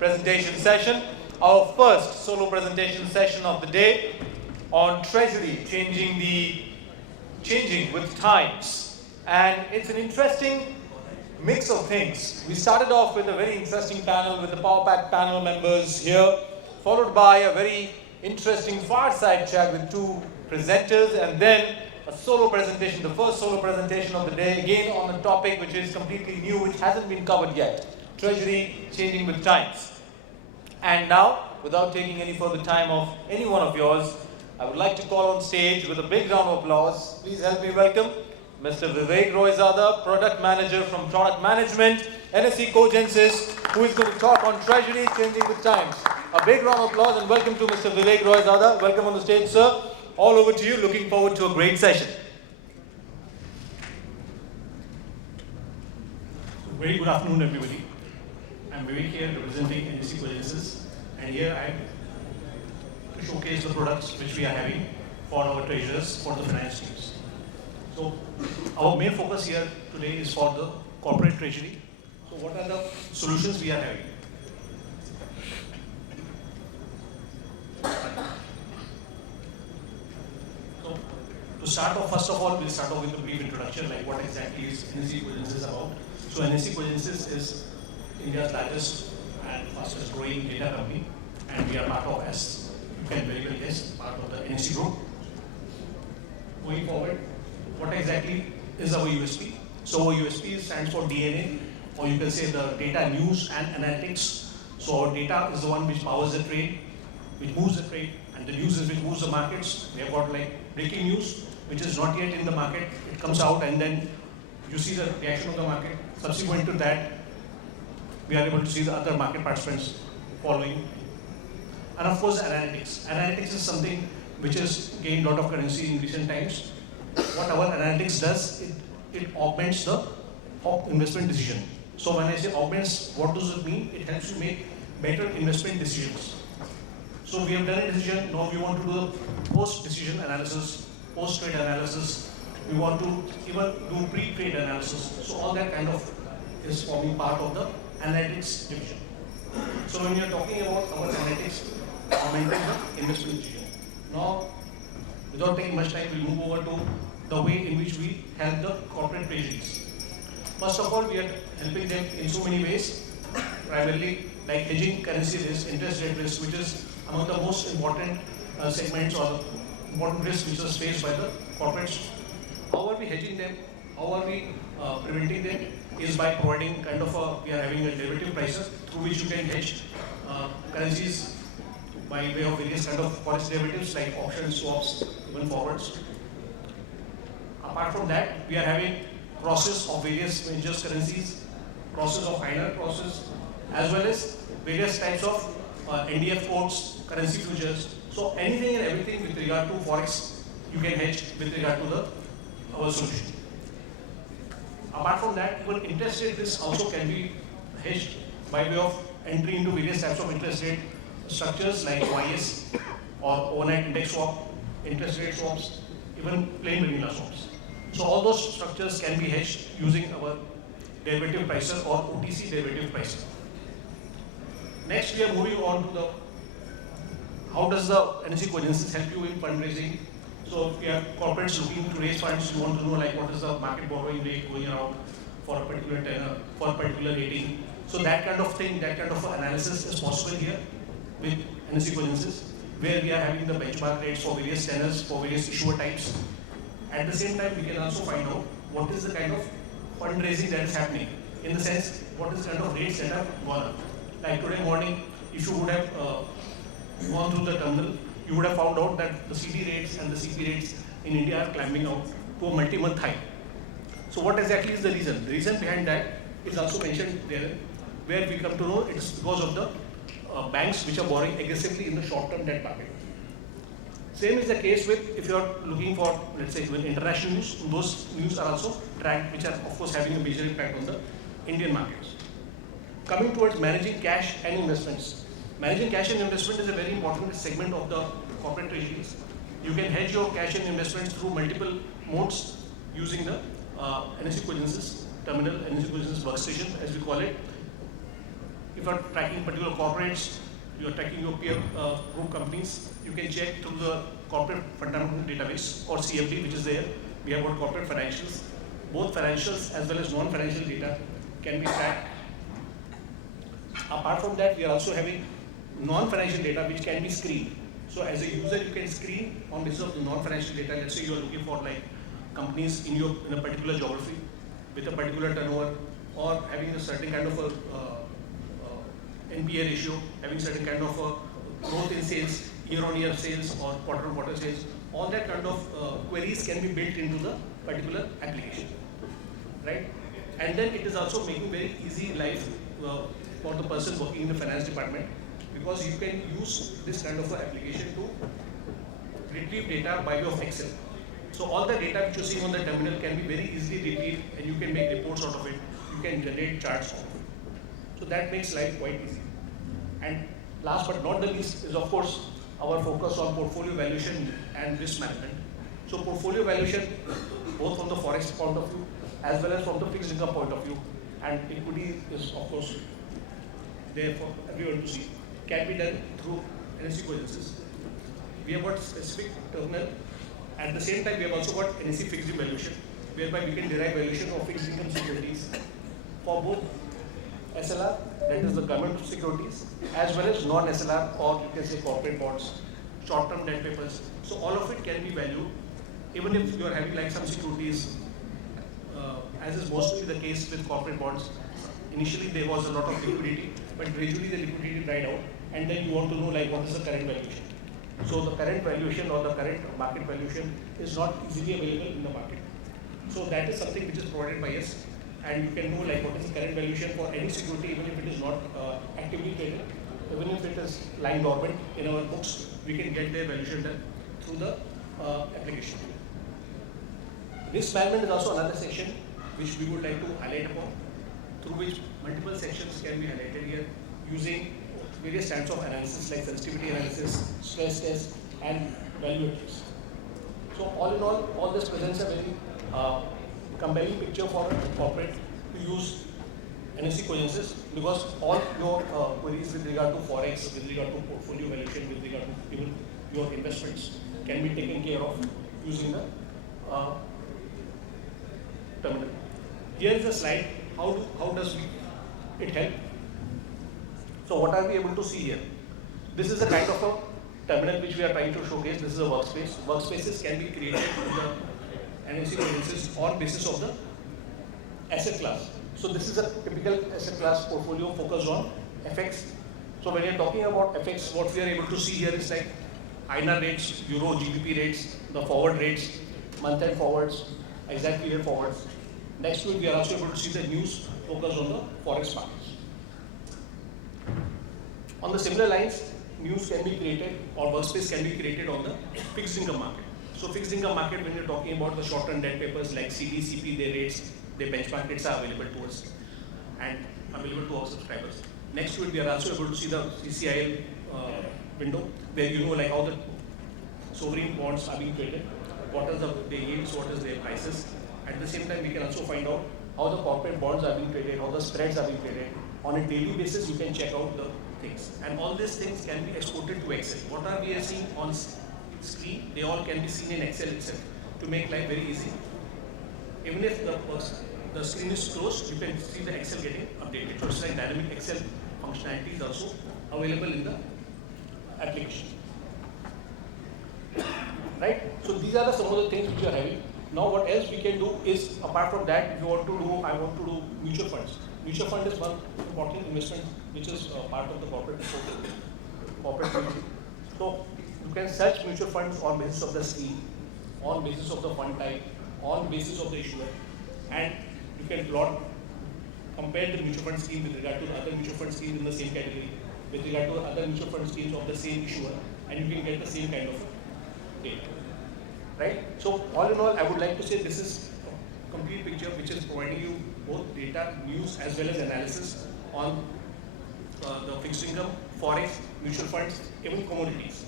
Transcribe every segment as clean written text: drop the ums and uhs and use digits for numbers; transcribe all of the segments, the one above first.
presentation session, our first solo presentation session of the day on Treasury changing with times. And it's an interesting mix of things. We started off with a very interesting panel with the Power Pack panel members here, followed by a very interesting fireside chat with two presenters, and then a solo presentation, the first solo presentation of the day, again on a topic which is completely new, which hasn't been covered yet: Treasury changing with times. And now, without taking any further time of any one of yours, I would like to call on stage with a big round of applause. Please help me welcome Mr. Vivek Royzada, Product Manager from Product Management, NSE Cogencis, who is going to talk on Treasury changing with times. A big round of applause and welcome to Mr. Vivek Royzada. Welcome on the stage, sir. All over to you. Looking forward to a great session. Very good afternoon, everybody. I'm Vivek here representing NSE Cogencis, and here I'm to showcase the products which we are having for our treasurers, for the finance teams. So our main focus here today is for the corporate treasury. So what are the solutions we are having? So to start off, first of all, we'll start off with a brief introduction, like what exactly is NSE Cogencis about. So NSE Cogencis is India's largest and fastest growing data company, and we are part of, as you can very well guess, part of the NSE group. Going forward, what exactly is our USP? So our USP stands for DNA, or you can say the data, news and analytics. So our data is the one which powers the trade, which moves the trade, and the news is which moves the markets. We have got like breaking news, which is not yet in the market. It comes out and then you see the reaction of the market. Subsequent to that, we are able to see the other market participants following. And of course, analytics. Analytics is something which has gained a lot of currency in recent times. What our analytics does, it augments the investment decision. So when I say augments, what does it mean? It helps you make better investment decisions. So we have done a decision, now we want to do the post-decision analysis, post-trade analysis. We want to even do pre-trade analysis. So all that kind of is forming part of the analytics division. So when you are talking about our analytics, augmenting the investment decision. Now, without taking much time, we'll move over to the way in which we help the corporate treasuries. First of all, we are helping them in so many ways, primarily like hedging currency risk, interest rate risk, which is among the most important segments or important risks which is faced by the corporates. How are we hedging them? How are we preventing them? Is by providing kind of we are having a derivative prices through which you can hedge currencies by way of various kind of forex derivatives like options, swaps, even forwards. Apart from that, we are having process of various major currencies, process of INR process, as well as various types of NDF quotes, currency futures. So anything and everything with regard to forex, you can hedge with regard to our solution. Apart from that, even interest rate risk also can be hedged by way of entry into various types of interest rate structures like YS or overnight index swap, interest rate swaps, even plain vanilla swaps. So all those structures can be hedged using our derivative pricer or OTC derivative pricer. Next, we are moving on to the how does the NSE Cogencis help you in fundraising. So if you have corporates looking to raise funds, you want to know like what is the market borrowing rate going around for a particular tenor, for a particular rating. So that kind of thing, that kind of analysis is possible here with NSE Cogencis, where we are having the benchmark rates for various tenors, for various issuer types. At the same time, we can also find out what is the kind of fundraising that is happening. In the sense, what is the kind of rates that have gone up. Like today morning, if you would have gone through the terminal, you would have found out that the CD rates and the CP rates in India are climbing out to a multi-month high. So what exactly is the reason? The reason behind that is also mentioned there, where we come to know it is because of the banks which are borrowing aggressively in the short-term debt market. Same is the case with if you are looking for, let's say, even international news, those news are also tracked, which are of course having a major impact on the Indian markets. Coming towards managing cash and investments. Managing cash and investment is a very important segment of the corporate treasuries. You can hedge your cash and investments through multiple modes using the NSE Cogencis terminal, NSE Cogencis workstation as we call it. if you are tracking particular corporates, you are tracking your peer group companies, you can check through the corporate fundamental database or CFD, which is there. We have got corporate financials. Both financials as well as non-financial data can be tracked. Apart from that, we are also having non-financial data which can be screened. So as a user, you can screen on basis of the non-financial data. Let's say you are looking for like companies in a particular geography with a particular turnover, or having a certain kind of a NPA ratio, having certain kind of a growth in sales, year-on-year sales or quarter-on-quarter sales. All that kind of queries can be built into the particular application, right? And then it is also making very easy life for the person working in the finance department, because you can use this kind of application to retrieve data by way of Excel. So all the data which you're seeing on the terminal can be very easily retrieved, and you can make reports out of it. You can generate charts out of it. So that makes life quite easy. And last but not the least is, of course, our focus on portfolio valuation and risk management. So portfolio valuation, both from the forex point of view as well as from the fixed income point of view, and equity is of course there for everyone to see, can be done through NSE Cogencis. We have got specific terminal. At the same time, we have also got NSE fixed income valuation, whereby we can derive valuation of fixed income securities for both SLR, that is the government securities, as well as non-SLR, or you can say corporate bonds, short-term debt papers. So all of it can be valued, even if you are having like some securities, as is mostly the case with corporate bonds. Initially there was a lot of liquidity, but gradually the liquidity dried out, and then you want to know like what is the current valuation. So the current valuation or the current market valuation is not easily available in the market. So that is something which is provided by us, and you can know like what is the current valuation for any security, even if it is not actively traded, even if it is lying dormant in our books, we can get their valuation done through the application. Risk management is also another section which we would like to highlight upon, through which multiple sections can be highlighted here using various types of analysis like sensitivity analysis, stress test, and value adjust. So all in all this presents a very compelling picture for a corporate to use NSE Cogencis, because all your queries with regard to forex, with regard to portfolio valuation, with regard to even your investments can be taken care of using the terminal. Here is a slide. How does it help? So what are we able to see here? This is a kind of a terminal which we are trying to showcase. This is a workspace. Workspaces can be created in the NSE Cogencis on basis of the asset class. So this is a typical asset class portfolio focused on FX. So when you're talking about FX, what we are able to see here is like INR rates, Euro, GBP rates, the forward rates, month-end forwards, exact period forwards. Next to it, we are also able to see the news focused on the forex markets. On the similar lines, news can be created or workspace can be created on the fixed income market. So fixed income market, when you're talking about the short-term debt papers like CD, CP, their rates, their benchmark rates are available to us and available to our subscribers. Next to it, we are also able to see the CCIL window, where you know like how the sovereign bonds are being traded, what is the yields, what is their prices. At the same time, we can also find out how the corporate bonds are being traded, how the spreads are being traded. On a daily basis, you can check out the things. And all these things can be exported to Excel. What are we seeing on screen? They all can be seen in Excel itself to make life very easy. Even if the screen is closed, you can see the Excel getting updated. So it's like dynamic Excel functionality is also available in the application. Right? So these are some of the things which you are having. Now what else we can do is, apart from that, if you want to do, I want to do mutual funds. Mutual fund is one important investment which is part of the corporate portfolio. So you can search mutual funds on basis of the scheme, on basis of the fund type, on basis of the issuer, and you can plot, compare the mutual fund scheme with regard to the other mutual fund schemes in the same category, with regard to other mutual fund schemes of the same issuer, and you can get the same kind of data. Right? So all in all, I would like to say this is a complete picture which is providing you both data, news, as well as analysis on the fixed income, forex, mutual funds, even commodities.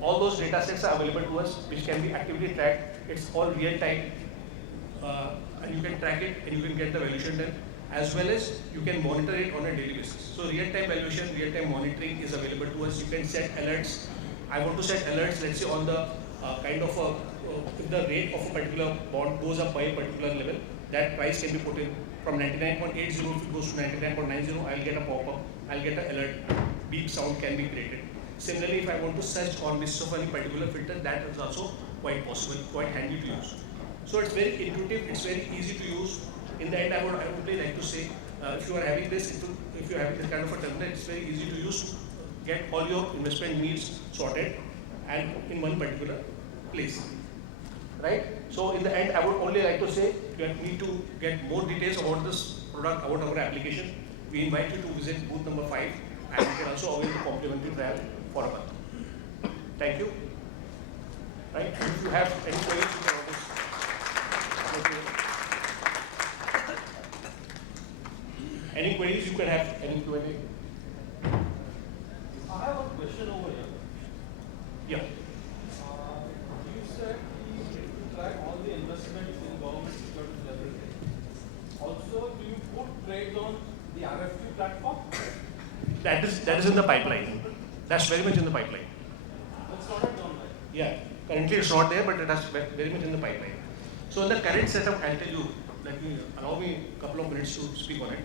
All those data sets are available to us, which can be actively tracked. It's all real time, and you can track it and you can get the valuation done. as well as you can monitor it on a daily basis. So real-time valuation, real-time monitoring is available to us. You can set alerts. I want to set alerts, let's say on the if the rate of a particular bond goes up by a particular level, that price can be put in from 99.80, if it goes to 99.90, I'll get a pop-up, I'll get an alert, beep sound can be created. Similarly, if I want to search on lists of any particular filter, that is also quite possible, quite handy to use. So it's very intuitive, it's very easy to use. In the end, I would really like to say, if you are having this, if you are having this kind of a terminal, it's very easy to use to get all your investment needs sorted and in one particular place. Right? So in the end, I would only like to say, if you need to get more details about this product, about our application, we invite you to visit booth number 5, and you can also avail the complimentary trial for a month. Thank you. Right? If you have any queries, you can always. Any queries you can have, any Q&A? I have a question over here. Yeah. You said you track all the investments in government securities and everything. Also, do you put trades on the RFQ platform? That is in the pipeline. That's very much in the pipeline. That's not done, right? Yeah. Currently it's not there, but it has very much in the pipeline. So in the current setup, I'll tell you, allow me a couple of minutes to speak on it.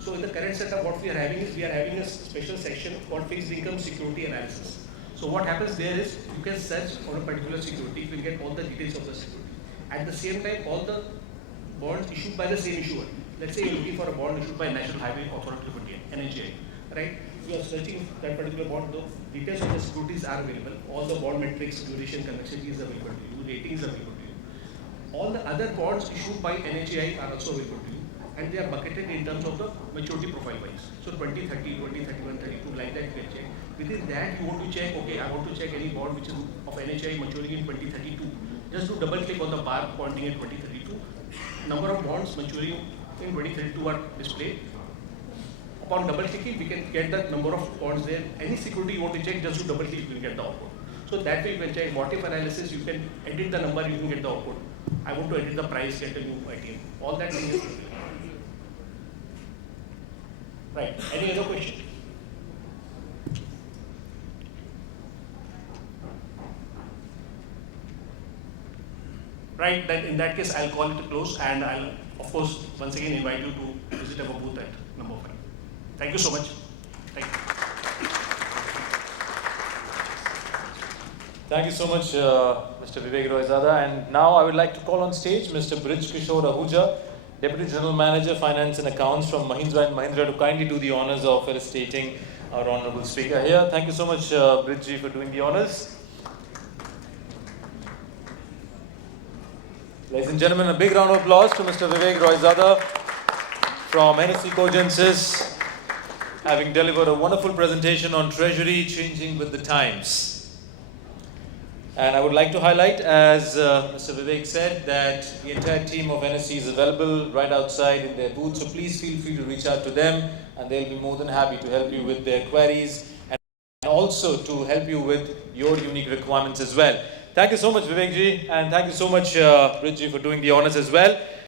So in the current setup, what we are having is, we are having a special section called fixed income security analysis. So what happens there is, you can search on a particular security, you will get all the details of the security. At the same time, all the bonds issued by the same issuer. Let's say you're looking for a bond issued by National Highway Authority of India, NHAI, right? You are searching that particular bond, the details of the securities are available. All the bond metrics, duration, convexity is available to you, rating is available to you. All the other bonds issued by NHAI are also available to you, and they are bucketed in terms of the maturity profile wise. So 2030, 2031, 32, like that you can check. Within that, you want to check, okay, I want to check any bond which is of NHAI maturing in 2032. Just to double click on the bar pointing in 2032. Number of bonds maturing in 2032 are displayed. Upon double clicking, we can get the number of bonds there. Any security you want to check, just to double click, you will get the output. So that way you can check what if analysis, you can edit the number, you can get the output. I want to edit the price, get a new item. All that thing is right. Any other question? Right, then in that case, I'll call it a close, and I'll, of course, once again invite you to visit our booth at number 5. Thank you so much. Thank you. Thank you so much, Mr. Vivek Royzada. And now I would like to call on stage Mr. Brij Kishore Ahuja, Deputy General Manager, Finance and Accounts from Mahindra & Mahindra, to kindly do the honors of felicitating our Honorable Speaker here. Thank you so much, Brijji, for doing the honors. Ladies and gentlemen, a big round of applause to Mr. Vivek Royzada from NSE Cogencis, having delivered a wonderful presentation on Treasury changing with the times. And I would like to highlight, as Mr. Vivek said, that the entire team of NSE is available right outside in their booth. So please feel free to reach out to them, and they'll be more than happy to help you with their queries and also to help you with your unique requirements as well. Thank you so much, Vivek ji, and thank you so much, Brijji, for doing the honors as well.